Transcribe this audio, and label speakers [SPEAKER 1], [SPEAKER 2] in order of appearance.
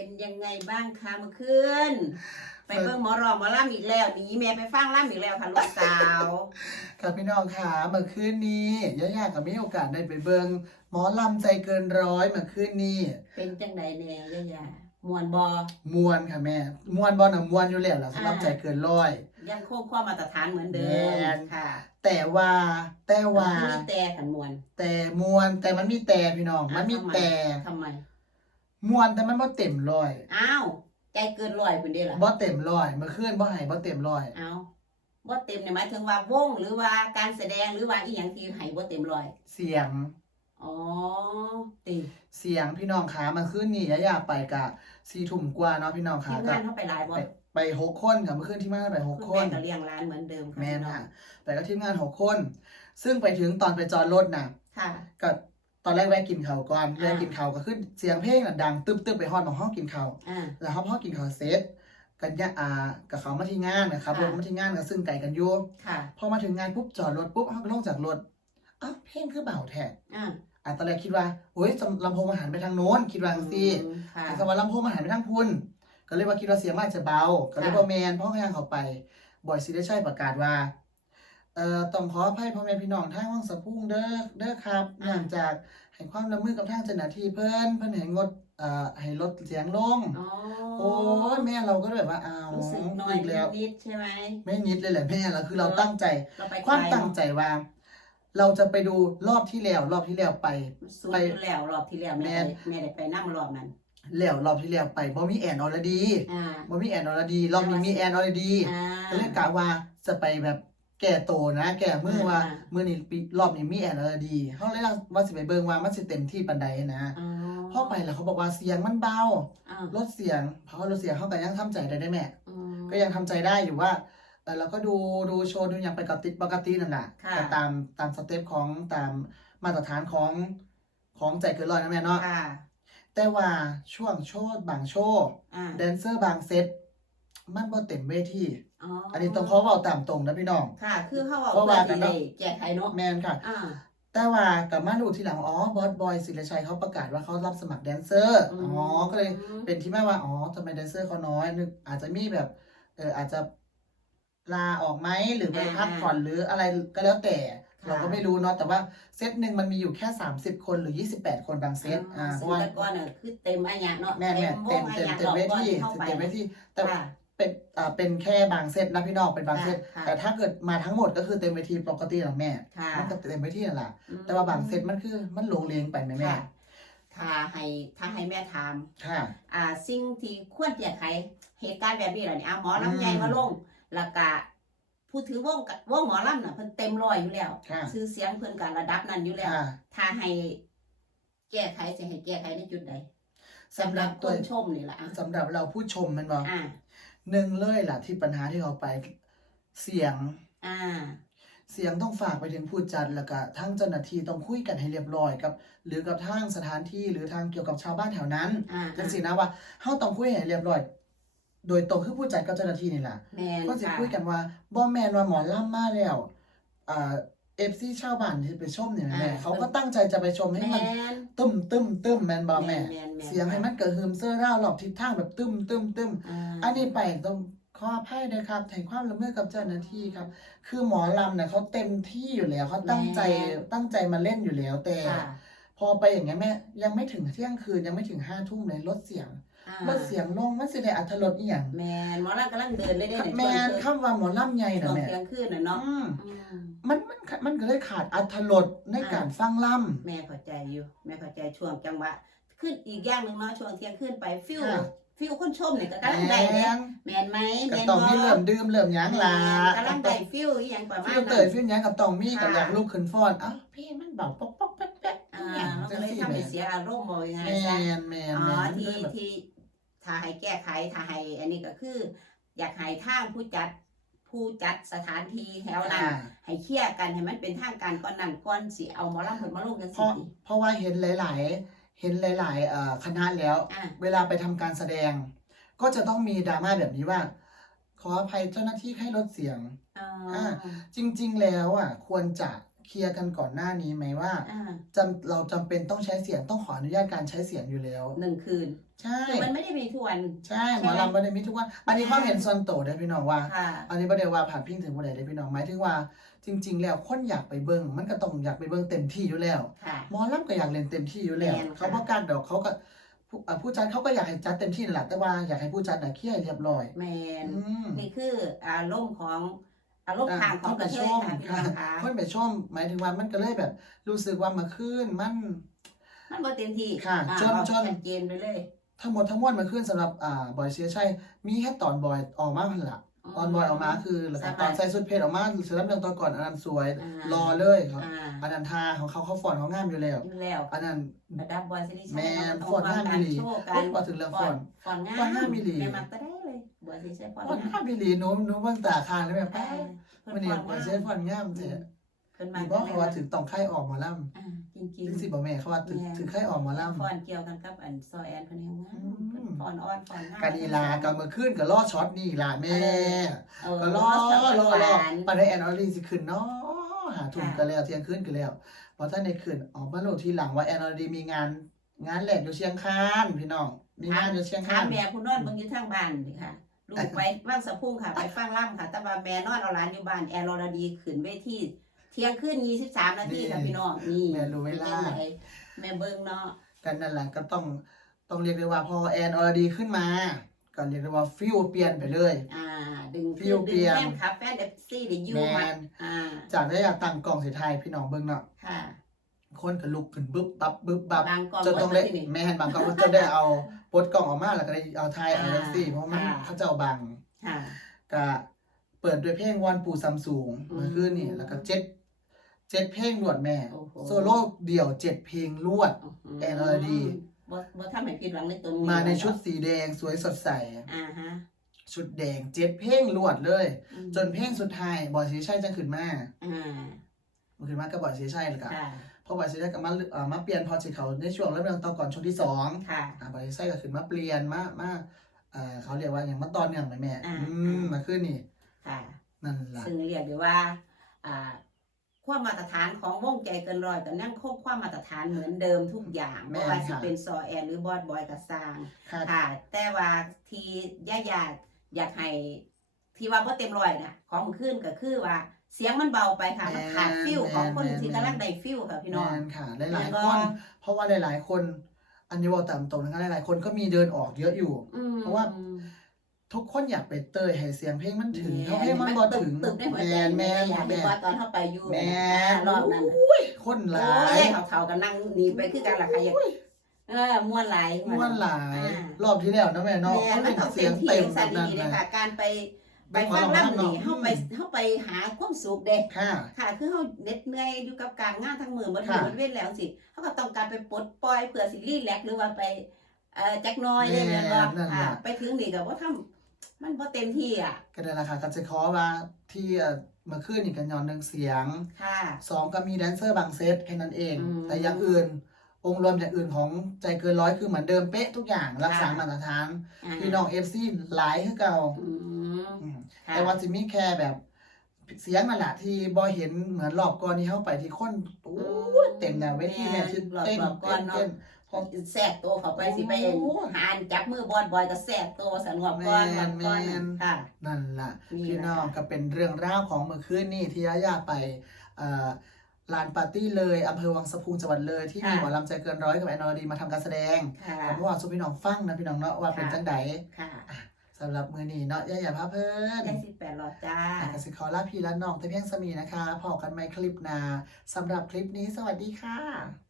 [SPEAKER 1] เป็นยังไงบ้างคะเมื่อคืนไปเบิ่งหมอรอหมอล่ำอีกแล้วหนีแม่ไปฟังล่ำอีกแล้วค่ะลูกสาว
[SPEAKER 2] กับพี่น้องค่ะเมื่อคืนนี้ย่าๆกับมีโอกาสได้ไปเบิงหมอลำใจเกินร้อยเมื่อคืนนี้
[SPEAKER 1] เป็นจังใดแน่ย่าย่ามวนบอ
[SPEAKER 2] มวนค่ะแม่มวนบอลน่ะมวนอยู่แล้วล่ะสำหรับ
[SPEAKER 1] อ่า
[SPEAKER 2] ใจเกินร้อย
[SPEAKER 1] ยังคงความมาตรฐานเหมือนเดิ
[SPEAKER 2] แม่
[SPEAKER 1] ม
[SPEAKER 2] น
[SPEAKER 1] ค่ะ
[SPEAKER 2] แต่ว่าแต่ว่า
[SPEAKER 1] มีแต่ขันมวน
[SPEAKER 2] แต่มวนแต่มันมีแต่พี่น้อง
[SPEAKER 1] อ่า
[SPEAKER 2] มันมี
[SPEAKER 1] ทำไม
[SPEAKER 2] แต่
[SPEAKER 1] ทำไม
[SPEAKER 2] มวนแต่มันบ่เต็มร้อย
[SPEAKER 1] อ้าว ใจเกินร้อยคุณเด้ล่ะ
[SPEAKER 2] บ่เต็มร้อยเมื่อคืนบ่ให้บ่เต็มร้อย
[SPEAKER 1] เอาบ่เต็มเนี่ยหมายถึงว่าวงหรือว่าการแสดงหรือว่าอีหยังที่ให้บ่เต็มร้อย
[SPEAKER 2] เสียง
[SPEAKER 1] อ๋อติ
[SPEAKER 2] เสียงพี่น้องขาเมื่อคืนนี้ย่าๆไปกะสี่ทุ่มกว่าเนาะพี่น้อง
[SPEAKER 1] ที
[SPEAKER 2] ขาม
[SPEAKER 1] งานเข้าไปหลายบ่
[SPEAKER 2] ไปไปหกคนค่ะเมื่อคืนที่มาไปหก
[SPEAKER 1] คุณ
[SPEAKER 2] ค
[SPEAKER 1] แม่
[SPEAKER 2] น
[SPEAKER 1] ก็เลี้ยงร้านเหมือนเดิมค่ะ
[SPEAKER 2] แม่น
[SPEAKER 1] พี่น้อง
[SPEAKER 2] ค่ะ แต่ก็ทีมงานหกคน ซึ่งไปถึงตอนไปจอดรถน่ะ
[SPEAKER 1] ค่ะ
[SPEAKER 2] ก็ต อนแรกแวะกินข้าวก่อน
[SPEAKER 1] อ่า
[SPEAKER 2] แวะกินข้าวก็ขึ้นเสียงเพลงน่ะดังตึ๊บตึ๊บไปฮอดของห้องกินข้าว
[SPEAKER 1] อ่า
[SPEAKER 2] แล้วห้องพ่อกินข้าวเสร็จกันยะอ่ากับเขามาที่งานนะครับ
[SPEAKER 1] ค่ะ
[SPEAKER 2] รถมาที่งานก็ซึ่งไก่กันอยู่
[SPEAKER 1] ค่ะ
[SPEAKER 2] พอมาถึงงานปุ๊บจอดรถปุ๊บเขาก็ลงจากรถอ้าวเพลงคือเบาแท้
[SPEAKER 1] อ่า
[SPEAKER 2] อะตอนแรกคิดว่าโอ้ยลำโพงมาหันไปทางโน้นคิดว่าจังซี่
[SPEAKER 1] อืมค่ะ
[SPEAKER 2] แต่ว่าลำโพงมาหันไปทางพุ่นก็เลยว่าคิดว่าเสียงมันอาจจะเบา ก็เลย
[SPEAKER 1] ค่ะ
[SPEAKER 2] พอแมนพ่อแห้งเขาไป บ่อยสิได้ใช่ประกาศว่า เอ่อต้องขออภัยพ่อแม่พี่น้องทางวังสะพุ่งเด้อเด้อครับเนื่องจากให้ความร่วมมือกับทางเจ้าหน้าที่เพิ่นเพิ่นให้งดเอ่อให้ลดเสียงลง
[SPEAKER 1] อ๋อ
[SPEAKER 2] โอ้ยแม่เราก็แบบว่าอ้าว
[SPEAKER 1] รู้สึกน้อย
[SPEAKER 2] อีกแล้ว
[SPEAKER 1] นิดๆใช่ไหม
[SPEAKER 2] ไม่นิดเลยแหละแม่เราคือเราตั้งใจ
[SPEAKER 1] เราไป
[SPEAKER 2] ความ
[SPEAKER 1] ไกล
[SPEAKER 2] ตั้งใจว่า เราจะไปดูรอบที่แล้วรอบที่แล้วไป
[SPEAKER 1] สุดอยู่แล้วรอบที่แล้วแม่
[SPEAKER 2] แม่น
[SPEAKER 1] ได้แม่ได้ไปนั่งรอบนั้น
[SPEAKER 2] แล้วรอบที่แล้วไปบ่มีแอนอรดี
[SPEAKER 1] อ่า
[SPEAKER 2] บ่มีแอนอรดีรอบนี้มีแอนอรดี
[SPEAKER 1] อ่า
[SPEAKER 2] ก็เลยกะว่าจะไปแบบ แก่โตนะ แก่มือว่า
[SPEAKER 1] อ่า
[SPEAKER 2] มือนี้ปีรอบนี้มีแอนอรดีเขาเลยว่าสิไปเบิ่งว่ามันสิเต็มที่ปานใดนะ
[SPEAKER 1] อ๋อ
[SPEAKER 2] พอไปแล้วเขาบอกว่าเสียงมันเบา
[SPEAKER 1] อ่า
[SPEAKER 2] ลดเสียงเพราะว่าลดเสียงเขาก็ยังทำใจได้ได้แม่
[SPEAKER 1] อืม
[SPEAKER 2] ก็ยังทำใจได้อยู่ว่าเออเราก็ดูดูโชว์ดูอย่างไปกับติดปกตินั่นแหละ
[SPEAKER 1] ค่ะ
[SPEAKER 2] ก็ตามตามสเต็ปของตามมาตรฐานของของใจเกินร้อยนะแม่เนาะ
[SPEAKER 1] ค่ะ
[SPEAKER 2] แต่ว่าช่วงโชว์บางโชว์
[SPEAKER 1] อ่า
[SPEAKER 2] แดนเซอร์บางเซตมันบ่เต็มเวที
[SPEAKER 1] อ๋อ
[SPEAKER 2] อั
[SPEAKER 1] อั
[SPEAKER 2] นนี้ต้องขอเว้าตามตรงนะพี่น้อง
[SPEAKER 1] ค่ะ คือเขาบอก
[SPEAKER 2] เพราะว่ากันเนอะ
[SPEAKER 1] ได้แก้ไขเนาะ
[SPEAKER 2] แมนค่ะ
[SPEAKER 1] อ่า
[SPEAKER 2] แต่ว่ากับมาดูทีหลังอ๋อบอสบอยศิลชัยเขาประกาศว่าเขารับสมัครแดนเซอร์
[SPEAKER 1] อืม
[SPEAKER 2] อ๋อก็เลยเป็นที่มาว่าอ๋อทำไมแดนเซอร์เขาน้อยนึกอาจจะมีแบบเอออาจจะลาออกไหมหรือไปพักผ่อนหรืออะไรก็แล้วแต่เราก็ไม่รู้เนาะแต่ว่าเซตหนึ่งมันมีอยู่แค่ 30 คนหรือ 28 คนบางเซตอ่าเพ
[SPEAKER 1] ซึ่
[SPEAKER 2] ราะ
[SPEAKER 1] ง
[SPEAKER 2] ว่า
[SPEAKER 1] แต่ก่อนน่ะคือเต็มอันยะเนาะ
[SPEAKER 2] แม่แม่
[SPEAKER 1] ว
[SPEAKER 2] เต็ม
[SPEAKER 1] งอัน
[SPEAKER 2] เต็ม
[SPEAKER 1] ยะ
[SPEAKER 2] เต็มเวที
[SPEAKER 1] รอบก่อนที่เข้าไป
[SPEAKER 2] เต็มเวทีแต่
[SPEAKER 1] ค่ะ
[SPEAKER 2] เป็นอ่าเป็นแค่บางเซตนะพี่น้องเป็นบางเซต
[SPEAKER 1] ค่ะ
[SPEAKER 2] แต่ถ้าเกิดมาทั้งหมดก็คือเต็มเวทีปกติหรอแม่
[SPEAKER 1] ค่ะ
[SPEAKER 2] มันก็เต็มเวทีนั่นแหละ
[SPEAKER 1] อืม
[SPEAKER 2] แต่ว่าบางเซตมันคือมันลงเลงไปไหมแม่
[SPEAKER 1] ค่ะถ้าให้ถ้าให้แม่ถาม
[SPEAKER 2] ค่ะ
[SPEAKER 1] อ่าสิ่งที่ควรแก้ไขเหตุการณ์แบบนี้แหละเนี่ยอะหมอ
[SPEAKER 2] อืม
[SPEAKER 1] ลำใหญ่มาลงแล้วก็ผู้ถือวงกะวงหมอลำน่ะเพิ่นเต็มร้อยอยู่แล้ว
[SPEAKER 2] ค่ะ
[SPEAKER 1] ชื่อเสียงเพิ่นก็ระดับนั้นอยู่แล้ว
[SPEAKER 2] ค่ะ
[SPEAKER 1] ถ้าให้แก้ไขจะให้แก้ไขในจุดใด
[SPEAKER 2] สำหรับ
[SPEAKER 1] ค
[SPEAKER 2] ตัวน
[SPEAKER 1] ชมนี่แหละอะ
[SPEAKER 2] สำหรับเราผู้ชมมันบอก
[SPEAKER 1] อ่า
[SPEAKER 2] หนึ่งเลยล่ะที่ปัญหาที่เขาไปเสียง
[SPEAKER 1] อ่า
[SPEAKER 2] เสียงต้องฝากไปถึงผู้จัดแล้วก็ทั้งเจ้าหน้าที่ต้องคุยกันให้เรียบร้อยกับ หรือกับทางสถานที่หรือทางเกี่ยวกับชาวบ้านแถวนั้น
[SPEAKER 1] อ่า
[SPEAKER 2] จังสินะว่าเฮาต้องคุยให้เรียบร้อย โดยตรงคือผู้จัดกับเจ้าหน้าที่นี่แหละ
[SPEAKER 1] แม่น
[SPEAKER 2] ก็สิ
[SPEAKER 1] ค่ะ
[SPEAKER 2] คุยกันว่าบ่แม่นว่าหมอล่ำมาแล้วอ่า เอฟซีชาวบ้านที่ไปชมเนี่ยแม่เขาก็ตั้งใจจะไปชมให้
[SPEAKER 1] แม่
[SPEAKER 2] มัน
[SPEAKER 1] น
[SPEAKER 2] ตึ้มตึ้มตึ้มแม่นบ่แม่
[SPEAKER 1] แม่นแม่น
[SPEAKER 2] เสียงให้มันเกิดฮืมเสื้อร่าวรอบทิศทางแบบตึ้มตึ้มตึ้มาอันนี้ไปต้องขออภัยด้วยครับให้ความละเมิดกับเจ้าหน้าที่ครับ คือหมอลำเนี่ยเขาเต็มที่อยู่แล้วเขาตั้งใจตั้งใจมาเล่นอยู่แล้วแต่
[SPEAKER 1] ค่ะ
[SPEAKER 2] พอไปอย่างเงี้ยแม่ยังไม่ถึงเที่ยงคืนยังไม่ถึงห้าทุ่มเลยลดเสียง
[SPEAKER 1] อ่า
[SPEAKER 2] ลดเสียงลงมันสิได้อัธรสอีหยัง
[SPEAKER 1] แม่นหมอลำกำลังเดินเลยเนี่ย
[SPEAKER 2] แม่นคำว่าหมอลำใหญ่
[SPEAKER 1] ช่
[SPEAKER 2] น่ะ
[SPEAKER 1] วง
[SPEAKER 2] แม่
[SPEAKER 1] เที่ยงคืนน่ะเนาะ
[SPEAKER 2] อืม
[SPEAKER 1] อืม
[SPEAKER 2] มันมันมันก็เลยขาดอัธรสในการฟังล่
[SPEAKER 1] แม่เข้าใจอยู่ แม่เข้าใจช่วงจังหวะขึ้นอีกอย่างหนึ่งเนาะช่วงเที่ยงขึ้นไปฟิล
[SPEAKER 2] ค่ะ
[SPEAKER 1] ฟิลคนชมเนี่ยก็ำกำลังได้
[SPEAKER 2] แม่
[SPEAKER 1] เนี่ย
[SPEAKER 2] น
[SPEAKER 1] แม่นไหม
[SPEAKER 2] ก็
[SPEAKER 1] แม่น
[SPEAKER 2] ต้องมี
[SPEAKER 1] บ่
[SPEAKER 2] เริ่มดื่มเริ่มหยังล่ะ
[SPEAKER 1] กำลังได้ฟิลอหย่างประมา
[SPEAKER 2] ฟิ
[SPEAKER 1] ณ
[SPEAKER 2] ลเตอ
[SPEAKER 1] นั้น
[SPEAKER 2] ร์ฟิลหยังก็ต้องมีก็
[SPEAKER 1] ค่ะ
[SPEAKER 2] อยากลุกขึ้นฟ้อนอ้าวพี่มันเบาป๊อกป๊อกแป๊กแป๊ก
[SPEAKER 1] อ่า
[SPEAKER 2] อหย่าง
[SPEAKER 1] มัน
[SPEAKER 2] จั
[SPEAKER 1] ก็
[SPEAKER 2] ง
[SPEAKER 1] เลย
[SPEAKER 2] ซี่
[SPEAKER 1] ทำ
[SPEAKER 2] แห
[SPEAKER 1] ให้
[SPEAKER 2] ม่
[SPEAKER 1] เสียอารมณ์บ่ยังไง
[SPEAKER 2] แม
[SPEAKER 1] ซะ
[SPEAKER 2] นแมน
[SPEAKER 1] อ๋อ
[SPEAKER 2] แมน
[SPEAKER 1] ที่
[SPEAKER 2] เลยแบบ
[SPEAKER 1] ที่ ถ้าให้แก้ไขถ้าให้อันนี้ก็คือ อยากให้ทางผู้จัดผู้จัดสถานที่แถวนั้น
[SPEAKER 2] อ่า
[SPEAKER 1] ให้เคลียร์กันให้มันเป็นทางการก่อนนั้นก่อนสิเอาหมอลำเพิ่นมาลงกัน
[SPEAKER 2] เพ
[SPEAKER 1] สิ
[SPEAKER 2] ราะเพราะว่าเห็นหลาย ๆ เห็นหลายๆเอ่อคณะแล้ว
[SPEAKER 1] อ่า
[SPEAKER 2] เวลาไปทำการแสดง ก็จะต้องมีดราม่าแบบนี้ว่า ขออภัยเจ้าหน้าที่ให้ลดเสียง
[SPEAKER 1] อ๋อ
[SPEAKER 2] อ่า จริง ๆ แล้วอะควรจะ เคลียร์กันก่อนหน้านี้ไหมว่า
[SPEAKER 1] อ่า
[SPEAKER 2] จำเราจำเป็นต้องใช้เสียงต้องขออนุญาตการใช้เสียงอยู่แล้ว
[SPEAKER 1] หนึ่งคืน
[SPEAKER 2] ใช่
[SPEAKER 1] คือมันไม่ได้มีทุกวัน
[SPEAKER 2] ใช่หมอลำประเด็นมีทุกวันอันนี้ความเห็นส่วนตัวได้อพี่น้องว่า
[SPEAKER 1] ค่ะ
[SPEAKER 2] อันนี้ประเด็นว่าผ่านพิงถึงประเด็นได้อพี่น้องหมายถึงว่า จริง ๆ แล้วคนอยากไปเบิ้งมันก็ต้องอยากไปเบิ้งเต็มที่อยู่แล้ว
[SPEAKER 1] ค่ะ
[SPEAKER 2] หมอลำก็อยากเล่นเต็มที่อยู่แล้ว
[SPEAKER 1] แม่นค่ะ
[SPEAKER 2] เขาประกาศดอกเขาก็ผู้อ่าผู้จัดเขาก็อยากให้จัดเต็มที่นั่นแหละแต่ว่าอยากให้ผู้จัดน่ะเคลียร์ให้เรียบร้อย
[SPEAKER 1] แมน
[SPEAKER 2] อืม
[SPEAKER 1] นี่คืออารมณ์ของ อารมณ์ทางของประเทศค่ะพี่น้องคะ
[SPEAKER 2] คนไปชมหมายถึงว่ามันก็เลยแบบ รู้สึกว่าเมาขึ้นมัน
[SPEAKER 1] มันบ่เต็มที่
[SPEAKER 2] ค่ะ
[SPEAKER 1] อ่า
[SPEAKER 2] จน
[SPEAKER 1] เอา
[SPEAKER 2] จน
[SPEAKER 1] ชัดเจนไปเลย
[SPEAKER 2] ทั้งหมดทั้งมวลมาขึ้นสำหรับอ่าบอยเสียชัยมีแค่ตอนบอยออกมาพันละตอนบอยออกมาคือแล้วก็ตอนใส่สุดเพชรออกมาเสือลำเรื่องตอนก่อนอันนั้นสวยรอเลยครับ
[SPEAKER 1] อ่า
[SPEAKER 2] อันนั้นทาของเขาเขาฟอนเขางามอยู่แล้ว
[SPEAKER 1] อยู่แล้ว
[SPEAKER 2] อันนั้น
[SPEAKER 1] ระดับบอยซิริชัย
[SPEAKER 2] แม่น
[SPEAKER 1] ต้
[SPEAKER 2] ฟอนห้ามิลลิ
[SPEAKER 1] โชว์กั
[SPEAKER 2] ปุ๊
[SPEAKER 1] น
[SPEAKER 2] บพอถึงเรื่องฟอน
[SPEAKER 1] ฟอนงาม
[SPEAKER 2] ฟอนห้ามิลลิ
[SPEAKER 1] แม่มันก็ได้เลย บอยซิริชัยฟอน
[SPEAKER 2] ฟอน
[SPEAKER 1] งาม
[SPEAKER 2] ห้ามิลลิหนูหนูเบิ่งตาคางเลยแบบ
[SPEAKER 1] อ่า
[SPEAKER 2] แป๊บมันนี่บอยเสียฟอนงามแท้
[SPEAKER 1] เพิ่นมา
[SPEAKER 2] มีบอกเขาว่าถึงต้องไข่ออกหมอล
[SPEAKER 1] อ่าจริำง
[SPEAKER 2] จริงสิบอกแม่เขาว่าถึง
[SPEAKER 1] แม่
[SPEAKER 2] ถึงไข่ออกหมอลำ
[SPEAKER 1] ฟอนเกี่ยวกันกับอันซอยแอนเพิ่นแฮงงาม
[SPEAKER 2] อืม
[SPEAKER 1] เพิ่นฟอนอ้อนฟอนงาม
[SPEAKER 2] กานีลากับมือขึ้นกับล่อช็อตนี่ล่ะแม่
[SPEAKER 1] เออ
[SPEAKER 2] ก็ล่อล่อล่อ
[SPEAKER 1] หวาน
[SPEAKER 2] ปานได้แอนออลลี่สิขึ้นเนาะหาทุ่ม
[SPEAKER 1] ค่ะ
[SPEAKER 2] กันแล้วเที่ยงคืนกันแล้วพอท่านในคืนออกมาโหลดทีหลังว่าแอนออลลี่มีงาน งานแหลกอยู่เชียงคานพี่น้องมีงานอยู่เชียง
[SPEAKER 1] ถา
[SPEAKER 2] คามน
[SPEAKER 1] แม่ผู้นอนเบิ่งอยู่ทางบ้านนี่ค่ะ ลูกไปว่างสะพุ่งค่ะ ไปฟังล่ำค่ะ แต่ว่าแม่นอนเอาหลานอยู่บ้านแอร์รอรดีขึ้นเวทีเที่ยงคืน23นาทีค่ะพี่น้องนี่
[SPEAKER 2] แม่รู้เวลา
[SPEAKER 1] ป็นจังไดแม่เบิ่งเนาะ
[SPEAKER 2] กันนั่นแหละก็ต้องต้องเรียกได้ว่าพอแอนออลลี่ขึ้นมาก็เรียกได้ว่าฟิลเปลี่ยนไปเลย
[SPEAKER 1] อ่า ดึง
[SPEAKER 2] ฟิวเปลี่
[SPEAKER 1] ดึง
[SPEAKER 2] ยน
[SPEAKER 1] แฟนคลับแฟน FC ได้อยู่
[SPEAKER 2] แม
[SPEAKER 1] มานอ่า
[SPEAKER 2] จากได้อยากตั้งกล่องสีไทยพี่น้องเบิ่งเนาะ
[SPEAKER 1] ค่ะ
[SPEAKER 2] คนก็ลุกขึ้นบึ๊บบับบึ๊บบับ
[SPEAKER 1] บางกอง
[SPEAKER 2] จนต้อง
[SPEAKER 1] เล
[SPEAKER 2] ได้
[SPEAKER 1] ยนี่
[SPEAKER 2] แม่นบางก็จนได้เอาปลดกล่องออกมาแล้วก็ได้เอาไทยเอา
[SPEAKER 1] อ่า
[SPEAKER 2] แท็กซี่ เพราะมัน
[SPEAKER 1] ค่ะ
[SPEAKER 2] เขาเจ้าบัง
[SPEAKER 1] ค่ะ
[SPEAKER 2] ก็เปิดด้วยเพลงวันปู่ซัมซุง
[SPEAKER 1] อืม
[SPEAKER 2] เมื่อคืนนี่แล้วก็เจ็ดเจ็ดเพลงรวดแม่
[SPEAKER 1] โอ้โห
[SPEAKER 2] โซโล่เดี่ยวเจ็ดเพลงรวดแอนอรดี
[SPEAKER 1] บ่บ่ทำให้ผิดหวังในตัวนี้
[SPEAKER 2] มาในชุดสีแดงสวยสดใส
[SPEAKER 1] อ่าฮะ
[SPEAKER 2] ชุดแดงเจ็ดเพลงรวดเลย
[SPEAKER 1] อืม
[SPEAKER 2] จนเพลงสุดท้ายบอยสีชัยจังขึ้นมา
[SPEAKER 1] อ่า
[SPEAKER 2] มันขึ้นมาก็บอยสีชัยแล้วก็
[SPEAKER 1] ค่ะ
[SPEAKER 2] พอบอยสีชัยก็มาเอ่อมาเปลี่ยนพอสิเขาในช่วงเริ่มเรื่องตอนก่อนช่วงที่สอง
[SPEAKER 1] ค่ะ
[SPEAKER 2] อ่าบอยสีชัยก็ขึ้นมาเปลี่ยนมามาเอ่อเขาเรียกว่าอย่างมาตอนอย่างไรแม่
[SPEAKER 1] อ่า
[SPEAKER 2] อืมมาขึ้นนี่
[SPEAKER 1] ค่ะ
[SPEAKER 2] นั่นล่ะ
[SPEAKER 1] ซึ่งเรียกได้ว่าอ่าความมาตรฐานของวงใจเกินร้อยก็ยังคงความมาตรฐานเหมือนเดิมทุกอย่าง
[SPEAKER 2] แม่
[SPEAKER 1] ไม่
[SPEAKER 2] น
[SPEAKER 1] ว่าจะ
[SPEAKER 2] ค่ะ
[SPEAKER 1] เป็นซอแอนหรือบอดบอยกับซาง
[SPEAKER 2] ค่ะ
[SPEAKER 1] ค่ะ แต่ว่าที่ย่าอยากอยากให้ที่ว่าบ่เต็มร้อยน่ะของมันขึ้นก็คือว่า เสียงมันเบาไปค่ะมันขาดฟิลของคนที่กำลังได้ฟิลค่ะพี่น้อง
[SPEAKER 2] แมนค่ะ หลาย
[SPEAKER 1] แล้
[SPEAKER 2] ๆ
[SPEAKER 1] วก็
[SPEAKER 2] คนเพราะว่าหลาย ๆ คน อันนี้บอกตามตรงนะคะหลาย ๆ คนก็มีเดินออกเยอะอยู่
[SPEAKER 1] อืม
[SPEAKER 2] เพราะว่าทุกคนอยากไปเตยให้เสียงเพลงมันถึง
[SPEAKER 1] แม่
[SPEAKER 2] ถ้าเพลงมันบ่ถึง
[SPEAKER 1] ตึกๆในหัว
[SPEAKER 2] แม
[SPEAKER 1] ใจ
[SPEAKER 2] นแมน
[SPEAKER 1] อยาก
[SPEAKER 2] แม
[SPEAKER 1] ให้
[SPEAKER 2] น
[SPEAKER 1] ว่าตอนเข้าไปอยู่
[SPEAKER 2] แมน
[SPEAKER 1] รอบนั้นน่ะ
[SPEAKER 2] อุ้ยคนห
[SPEAKER 1] โอ้
[SPEAKER 2] ลาย
[SPEAKER 1] ยเขาๆกันนั่งหนีไปคือกันล่ะค่ะอยากเออม่วนหลาย
[SPEAKER 2] ม่วนหลาย
[SPEAKER 1] อ่
[SPEAKER 2] รอบที่แล้วนะแม่เนาะ
[SPEAKER 1] แม่
[SPEAKER 2] เขา
[SPEAKER 1] มั
[SPEAKER 2] เป็นน
[SPEAKER 1] ต้อง
[SPEAKER 2] เสี
[SPEAKER 1] เต็
[SPEAKER 2] ย
[SPEAKER 1] ม
[SPEAKER 2] ง
[SPEAKER 1] ที่
[SPEAKER 2] เต็ม
[SPEAKER 1] สั
[SPEAKER 2] แบ
[SPEAKER 1] น
[SPEAKER 2] บนั้น
[SPEAKER 1] นี่เลย
[SPEAKER 2] นะ
[SPEAKER 1] ค่ะการไป ไป
[SPEAKER 2] เป็นหมอ
[SPEAKER 1] ฟัง
[SPEAKER 2] ลำ
[SPEAKER 1] ล่ำนี่
[SPEAKER 2] เนาะ
[SPEAKER 1] เข้าไป
[SPEAKER 2] อืม
[SPEAKER 1] เข้าไปหาความสุขเด้
[SPEAKER 2] ค่ะ
[SPEAKER 1] ค่ะ คือเขาเหน็ดเหนื่อยอยู่กับการงานทั้งมือหมด
[SPEAKER 2] ค่ะ
[SPEAKER 1] หมดเว้นแล้วสิเขาก็ต้องการไปปลดปล่อยเพื่อสิรีแลกซ์หรือว่าไปเอ่อจักหน้อยเลยแม่นบ่
[SPEAKER 2] แม่นั่น
[SPEAKER 1] ค่ะ
[SPEAKER 2] ล่ะ
[SPEAKER 1] ไปถึงนี่ก็บ่ทำมันบ่เต็มที่อะ
[SPEAKER 2] ก็ได้ละค่ะก็จะขอว่าที่เอ่อเมื่อคืนนี่กันย้อนหนึ่งเสียง
[SPEAKER 1] ค่ะ
[SPEAKER 2] สองก็มีแดนเซอร์บางเซตแค่นั้นเอง
[SPEAKER 1] อืม
[SPEAKER 2] แต่อย่างอื่น องค์รวมอย่างอื่นของใจเกินร้อยคือเหมือนเดิมเป๊ะทุกอย่างรักษา
[SPEAKER 1] ค่ะ
[SPEAKER 2] มาตรฐาน
[SPEAKER 1] อ่า
[SPEAKER 2] พี่น้องเอฟซีหลายคือเก่า
[SPEAKER 1] อืม
[SPEAKER 2] อืม
[SPEAKER 1] ค่ะ
[SPEAKER 2] แต่ว่าจะมีแค่แบบ เสียงนั่นแหละที่บอเห็นเหมือนรอบก่อนที่เข้าไปที่คนโอ้ยเต็มแนวเวทีแม่ที่เต้น
[SPEAKER 1] รอบก่อ
[SPEAKER 2] เต้
[SPEAKER 1] น
[SPEAKER 2] น
[SPEAKER 1] เนาะ
[SPEAKER 2] เต้น
[SPEAKER 1] พอแทรกตัวเข้าไปสิไปเอ็น
[SPEAKER 2] โอ้
[SPEAKER 1] หานจับมือบอลบอยก็แทรกตัวสันงอบก้อนงอบก้อน
[SPEAKER 2] แม่น
[SPEAKER 1] ค่ะ
[SPEAKER 2] นั่นล่ะ
[SPEAKER 1] นี่
[SPEAKER 2] พี่น้อง
[SPEAKER 1] แหละค่ะ
[SPEAKER 2] ก็เป็นเรื่องราวของเมื่อคืนนี่ที่ย่าย่าไปเอ่อลานปาร์ตี้เลยอำเภอวังสะพุงจังหวัดเลยที่มีหมอลำใจเกินร้อยกับแอนอดีมาทำการแสดง
[SPEAKER 1] ค่ะ
[SPEAKER 2] เพราะว่าสุพี่น้องฟังนะพี่น้องเนาะว่าเป็น
[SPEAKER 1] ค่ะ
[SPEAKER 2] จังได
[SPEAKER 1] ค่ะ
[SPEAKER 2] สำหรับมือนี้เนาะย่าอย่าพาเพิ่น
[SPEAKER 1] ได้สิบแปดหลอดจ้า
[SPEAKER 2] อะกสิขอลาพี่และน้องแต่เพียงสมีนะคะพอกันไหมคลิปหนาสำหรับคลิปนี้สวัสดีค่ะ